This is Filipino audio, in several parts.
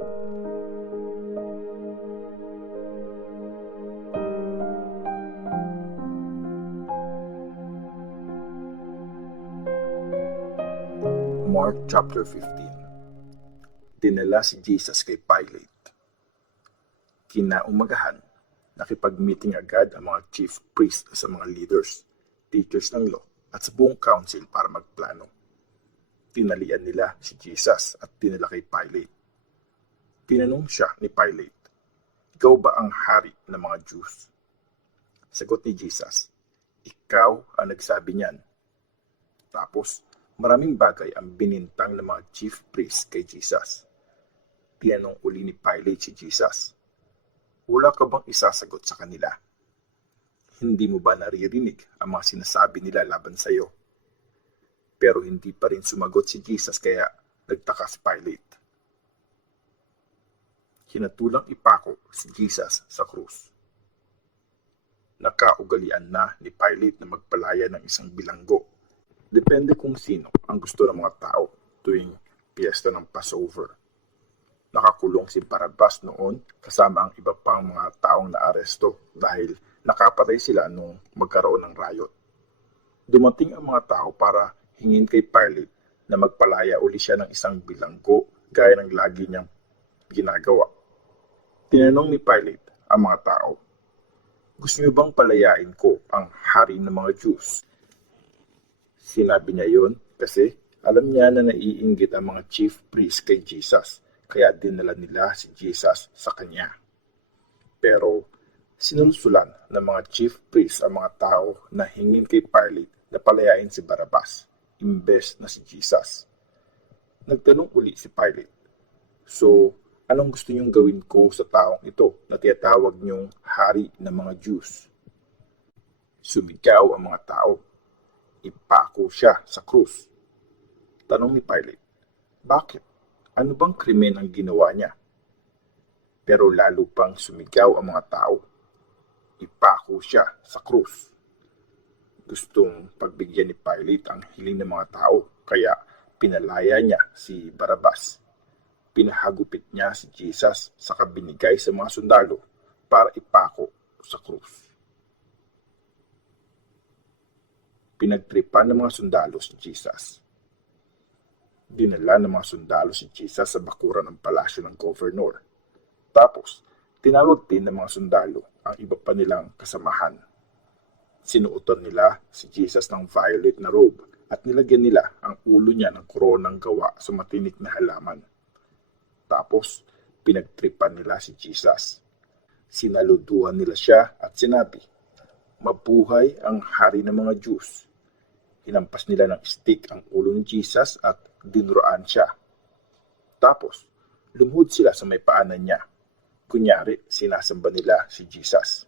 Mark chapter 15. Dinala si Jesus kay Pilate. Kinaumagahan, nakipag-meeting agad ang mga chief priests sa mga leaders, teachers ng law, at sa buong council para magplano. Tinalian nila si Jesus at dinala kay Pilate. Tinanong siya ni Pilate, "Ikaw ba ang hari ng mga Jews?" Sagot ni Jesus, "Ikaw ang nagsabi niyan." Tapos, maraming bagay ang binintang ng mga chief priests kay Jesus. Tinanong uli ni Pilate si Jesus, "Wala ka bang isasagot sa kanila? Hindi mo ba naririnig ang mga sinasabi nila laban sa iyo?" Pero hindi pa rin sumagot si Jesus kaya nagtaka si Pilate. Hinatulang ipako si Jesus sa krus. Nakaugalian na ni Pilate na magpalaya ng isang bilanggo. Depende kung sino ang gusto ng mga tao tuwing piyesta ng Passover. Nakakulong si Barabbas noon kasama ang iba pang mga taong naaresto dahil nakapatay sila nung magkaroon ng riot. Dumating ang mga tao para hingin kay Pilate na magpalaya uli siya ng isang bilanggo gaya ng lagi niyang ginagawa. Tinanong ni Pilate ang mga tao, "Gusto niyo bang palayain ko ang hari ng mga Jews?" Sinabi niya yon kasi alam niya na naiinggit ang mga chief priests kay Jesus, kaya dinala nila si Jesus sa kanya. Pero sinulsulan ng mga chief priests ang mga tao na hingin kay Pilate na palayain si Barabbas, imbes na si Jesus. Nagtanong uli si Pilate, "So, anong gusto niyong gawin ko sa taong ito na tinatawag niyong hari ng mga Jews?" Sumigaw ang mga tao, "Ipako siya sa krus." Tanong ni Pilate, "Bakit? Ano bang krimen ang ginawa niya?" Pero lalo pang sumigaw ang mga tao, "Ipako siya sa krus." Gustong pagbigyan ni Pilate ang hiling ng mga tao, kaya pinalaya niya si Barabbas. Pinahagupit niya si Jesus sa binigay sa mga sundalo para ipako sa krus. Pinagtripan ng mga sundalo si Jesus. Dinala ng mga sundalo si Jesus sa bakuran ng palasyo ng gobernador. Tapos, tinawag din ng mga sundalo ang iba pa nilang kasamahan. Sinuotan nila si Jesus ng violet na robe at nilagyan nila ang ulo niya ng koronang gawa sa matinik na halaman. Tapos, pinagtripan nila si Jesus. Sinaluduhan nila siya at sinabi, "Mabuhay ang hari ng mga Jews." Hinampas nila ng stick ang ulo ni Jesus at dinuraan siya. Tapos, lumuhod sila sa may paanan niya. Kunyari, sinasamba nila si Jesus.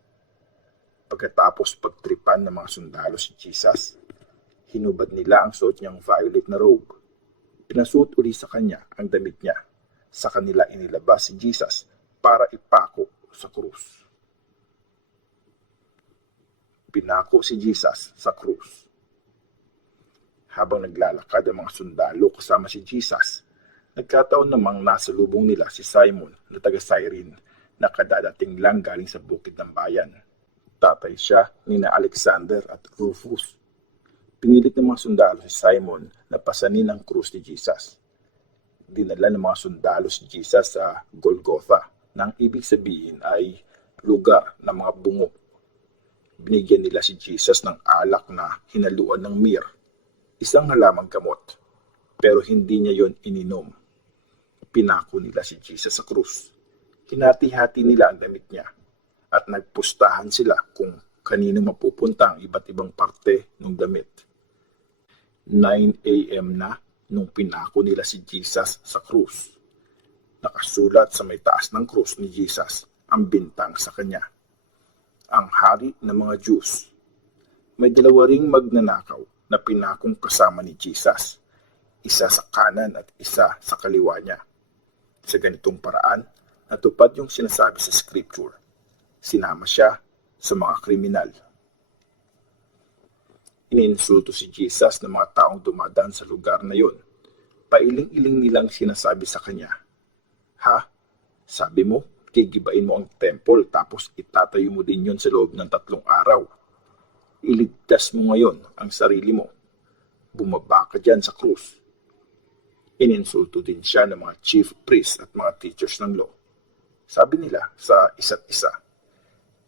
Pagkatapos pagtripan ng mga sundalo si Jesus, hinubad nila ang suot niyang violet na robe. Pinasuot uli sa kanya ang damit niya. Sa kanila inilabas si Jesus para ipako sa krus. Pinako si Jesus sa krus. Habang naglalakad ang mga sundalo kasama si Jesus, nagkataon namang nasa lubong nila si Simon na taga Cyrene na kadadating lang galing sa bukid ng bayan. Tatay siya ni na Alexander at Rufus. Pinilit ng mga sundalo si Simon na pasanin ang krus ni Jesus. Dinala ng mga sundalo si Jesus sa Golgotha, na ang ibig sabihin ay lugar ng mga bungo. Binigyan nila si Jesus ng alak na hinaluan ng myrrh, isang halamang gamot, pero hindi niya yon ininom. Pinako nila si Jesus sa krus. Hinati-hati nila ang damit niya at nagpustahan sila kung kanino mapupunta ang iba't ibang parte ng damit. 9 a.m. na nung pinako nila si Jesus sa krus. Nakasulat sa may taas ng krus ni Jesus ang bintang sa kanya, "Ang Hari ng mga Jews." May dalawa ring magnanakaw na pinakong kasama ni Jesus, isa sa kanan at isa sa kaliwa niya. Sa ganitong paraan, natupad yung sinasabi sa scripture, sinama siya sa mga kriminal. Ininsulto si Jesus ng mga taong dumadaan sa lugar na yon. Pailing-iling nilang sinasabi sa kanya, "Ha? Sabi mo, gigibain mo ang temple tapos itatayo mo din yon sa loob ng 3 araw. Iligtas mo ngayon ang sarili mo. Bumaba ka dyan sa krus. Ininsulto din siya ng mga chief priests at mga teachers ng law. Sabi nila sa isa't isa,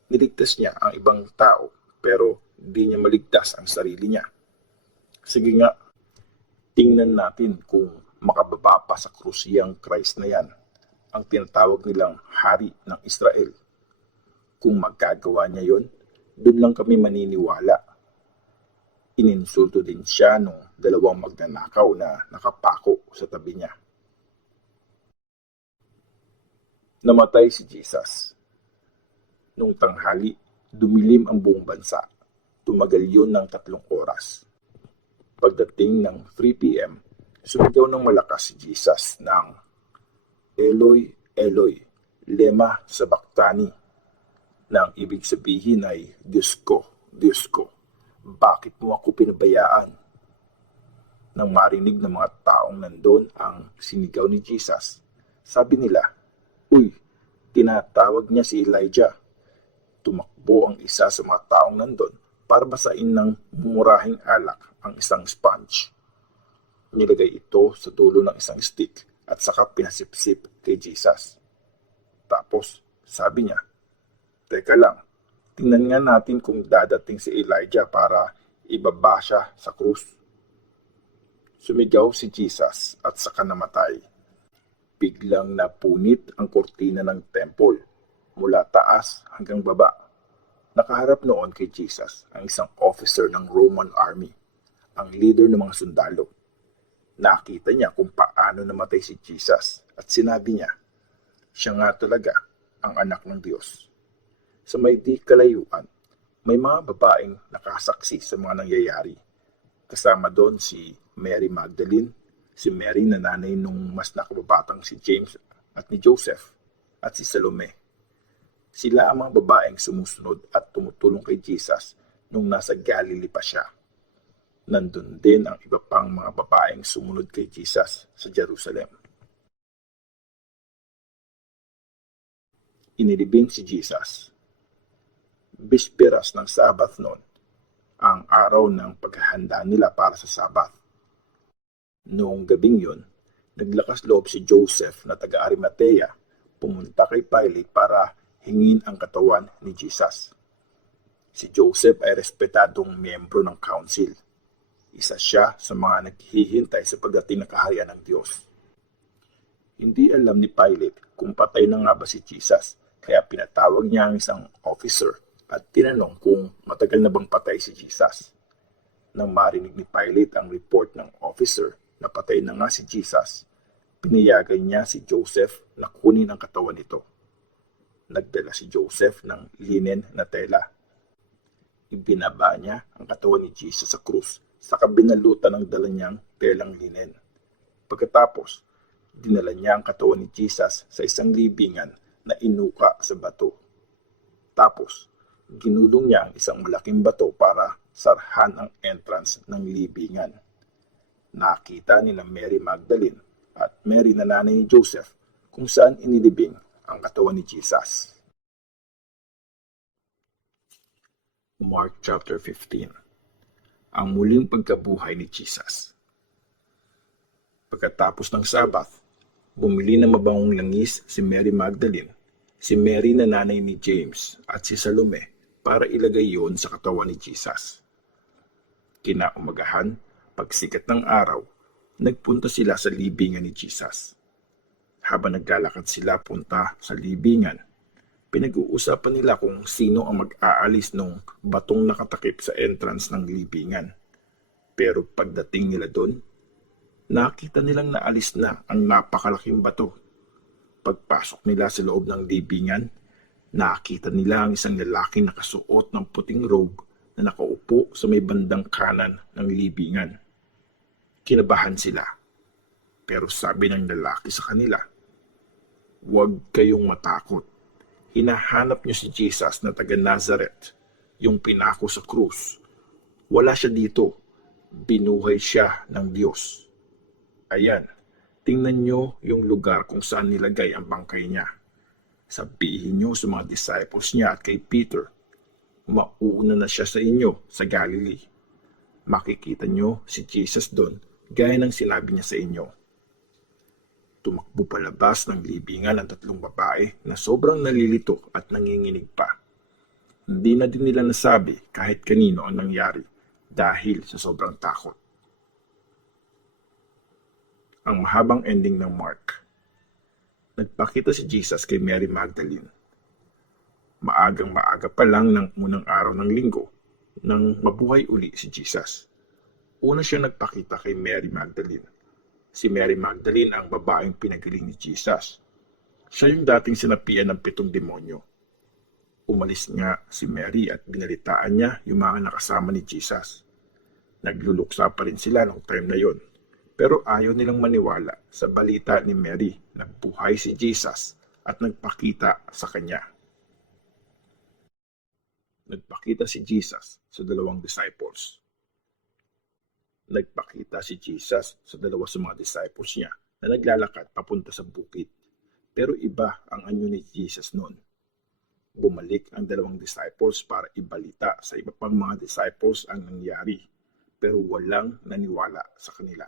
niligtas niya ang ibang tao pero di niya maligtas ang sarili niya. Sige nga, tingnan natin kung makababa pa sa krus yang Christ na yan, ang tinatawag nilang hari ng Israel. Kung magagawa niya yon, doon lang kami maniniwala. Ininsulto din siya nung 2 magnanakaw na nakapako sa tabi niya. Namatay si Jesus. Nung tanghali, dumilim ang buong bansa. Tumagal yun ng 3 oras. Pagdating ng 3 p.m., sumigaw ng malakas si Jesus ng Eloi, Eloi, lema sabachthani, na ang ibig sabihin ay Diyos ko, bakit mo ako pinabayaan? Nang marinig ng mga taong nandun ang sinigaw ni Jesus, sabi nila, "Uy, tinatawag niya si Elijah." Tumakbo ang isa sa mga taong nandun para basain ng mumurahing alak ang isang sponge. Nilagay ito sa dulo ng isang stick at saka pinasipsip kay Jesus. Tapos, sabi niya, "Teka lang, tingnan nga natin kung dadating si Elijah para ibaba siya sa krus." Sumigaw si Jesus at saka namatay. Biglang napunit ang kortina ng temple mula taas hanggang baba. Nakaharap noon kay Jesus ang isang officer ng Roman army, ang leader ng mga sundalo. Nakita niya kung paano namatay si Jesus at sinabi niya, siya nga talaga ang anak ng Diyos. Sa may di kalayuan, may mga babaeng nakasaksi sa mga nangyayari. Kasama doon si Mary Magdalene, si Mary na nanay nung mas nakababatang si James at ni Joseph, at si Salome. Sila ang mga babaeng sumusunod at tumutulong kay Jesus nung nasa Galilee pa siya. Nandun din ang iba pang mga babaeng sumunod kay Jesus sa Jerusalem. Inilibing si Jesus. Bisperas ng Sabat noon, ang araw ng paghahanda nila para sa Sabat. Noong gabing yun, naglakas loob si Joseph na taga-Arimatea, pumunta kay Pilate para hingin ang katawan ni Jesus. Si Joseph ay respetadong miyembro ng council. Isa siya sa mga naghihintay sa pagdating ng kaharian ng Diyos. Hindi alam ni Pilate kung patay na nga ba si Jesus, kaya pinatawag niya ang isang officer at tinanong kung matagal na bang patay si Jesus. Nang marinig ni Pilate ang report ng officer na patay na nga si Jesus, pinayagan niya si Joseph na kunin ang katawan nito. Nagdala si Joseph ng linen na tela. Ibinaba niya ang katawan ni Jesus sa krus sa kabinalutan ng dala niyang telang linen. Pagkatapos, dinala niya ang katawan ni Jesus sa isang libingan na inuka sa bato. Tapos, ginulong niya ang isang malaking bato para sarhan ang entrance ng libingan. Nakita ni Mary Magdalene at Mary na nanay ni Joseph kung saan inilibing ang katawan ni Jesus. Mark chapter 15. Ang muling pagkabuhay ni Jesus. Pagkatapos ng Sabath, bumili ng mabangong langis si Mary Magdalene, si Mary na nanay ni James at si Salome para ilagay yon sa katawan ni Jesus. Kinaumagahan, pagsikat ng araw, nagpunta sila sa libingan ni Jesus. Habang naglalakad sila punta sa libingan, pinag-uusapan nila kung sino ang mag-aalis ng batong nakatakip sa entrance ng libingan. Pero pagdating nila doon, nakita nilang naalis na ang napakalaking bato. Pagpasok nila sa loob ng libingan, nakita nila ang isang lalaking nakasuot ng puting robe na nakaupo sa may bandang kanan ng libingan. Kinabahan sila. Pero sabi ng lalaki sa kanila, "Huwag kayong matakot. Hinahanap niyo si Jesus na taga Nazareth, yung pinako sa krus. Wala siya dito. Binuhay siya ng Diyos. Ayan, tingnan niyo yung lugar kung saan nilagay ang bangkay niya. Sabihin niyo sa mga disciples niya at kay Peter, mauuna na siya sa inyo sa Galilee. Makikita niyo si Jesus doon gaya ng sinabi niya sa inyo. Tumakbo palabas ng libingan ang tatlong babae na sobrang nalilito at nanginginig pa. Hindi na din nila nasabi kahit kanino ang nangyari dahil sa sobrang takot. Ang mahabang ending ng Mark. Nagpakita si Jesus kay Mary Magdalene. Maagang maaga pa lang ng unang araw ng linggo nang mabuhay uli si Jesus. Una siya nagpakita kay Mary Magdalene. Si Mary Magdalene ang babaeng pinagaling ni Jesus. Siya yung dating sinapian ng 7 demonyo. Umalis nga si Mary at binalitaan niya yung mga nakasama ni Jesus. Nagluluksa pa rin sila noong time na yon. Pero ayaw nilang maniwala sa balita ni Mary na buhay si Jesus at nagpakita sa kanya. Nagpakita si Jesus sa 2 disciples. Nagpakita si Jesus sa 2 sa mga disciples niya na naglalakad papunta sa bukid. Pero iba ang anyo ni Jesus noon. Bumalik ang 2 disciples para ibalita sa iba pang mga disciples ang nangyari, pero walang naniwala sa kanila.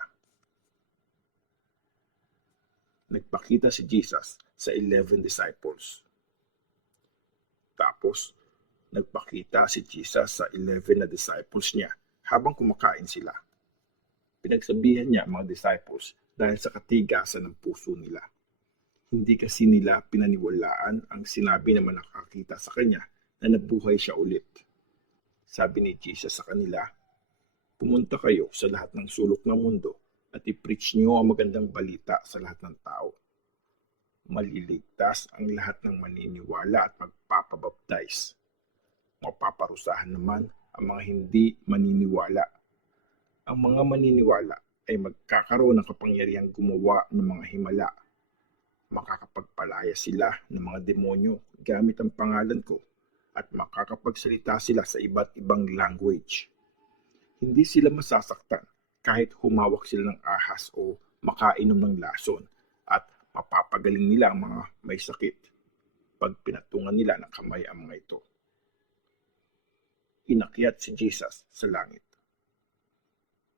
Nagpakita si Jesus sa 11 disciples. Tapos, nagpakita si Jesus sa 11 na disciples niya habang kumakain sila. Pinagsabihan niya ang mga disciples dahil sa katigasan ng puso nila. Hindi kasi nila pinaniwalaan ang sinabi naman nakakita sa kanya na nabuhay siya ulit. Sabi ni Jesus sa kanila, pumunta kayo sa lahat ng sulok ng mundo at i-preach niyo ang magandang balita sa lahat ng tao. Maliligtas ang lahat ng maniniwala at magpapabaptize. Mapaparusahan naman ang mga hindi maniniwala. Ang mga maniniwala ay magkakaroon ng kapangyarihang gumawa ng mga himala. Makakapagpalaya sila ng mga demonyo gamit ang pangalan ko at makakapagsalita sila sa iba't ibang language. Hindi sila masasaktan kahit humawak sila ng ahas o makainom ng lason at mapapagaling nila ang mga may sakit pag pinatungan nila ng kamay ang mga ito. Inakyat si Jesus sa langit.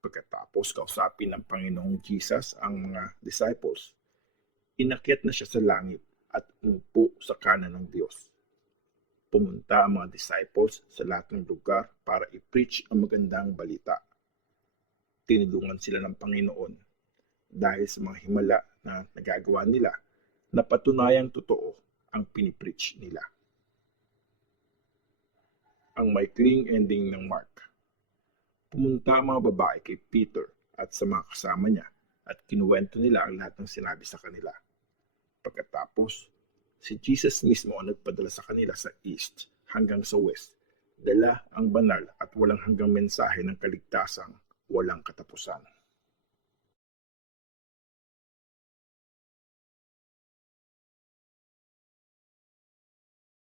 Pagkatapos kausapin ng Panginoong Jesus ang mga disciples, inakyat na siya sa langit at umupo sa kanan ng Diyos. Pumunta ang mga disciples sa lahat ng lugar para i-preach ang magandang balita. Tinulungan sila ng Panginoon dahil sa mga himala na nagagawa nila na patunayang totoo ang pinipreach nila. Ang maikling ending ng Mark. Pumunta ang mga babae kay Peter at sa mga kasama niya at kinuwento nila ang lahat ng sinabi sa kanila. Pagkatapos, si Jesus mismo ang nagpadala sa kanila sa east hanggang sa west, dala ang banal at walang hanggang mensahe ng kaligtasang walang katapusan.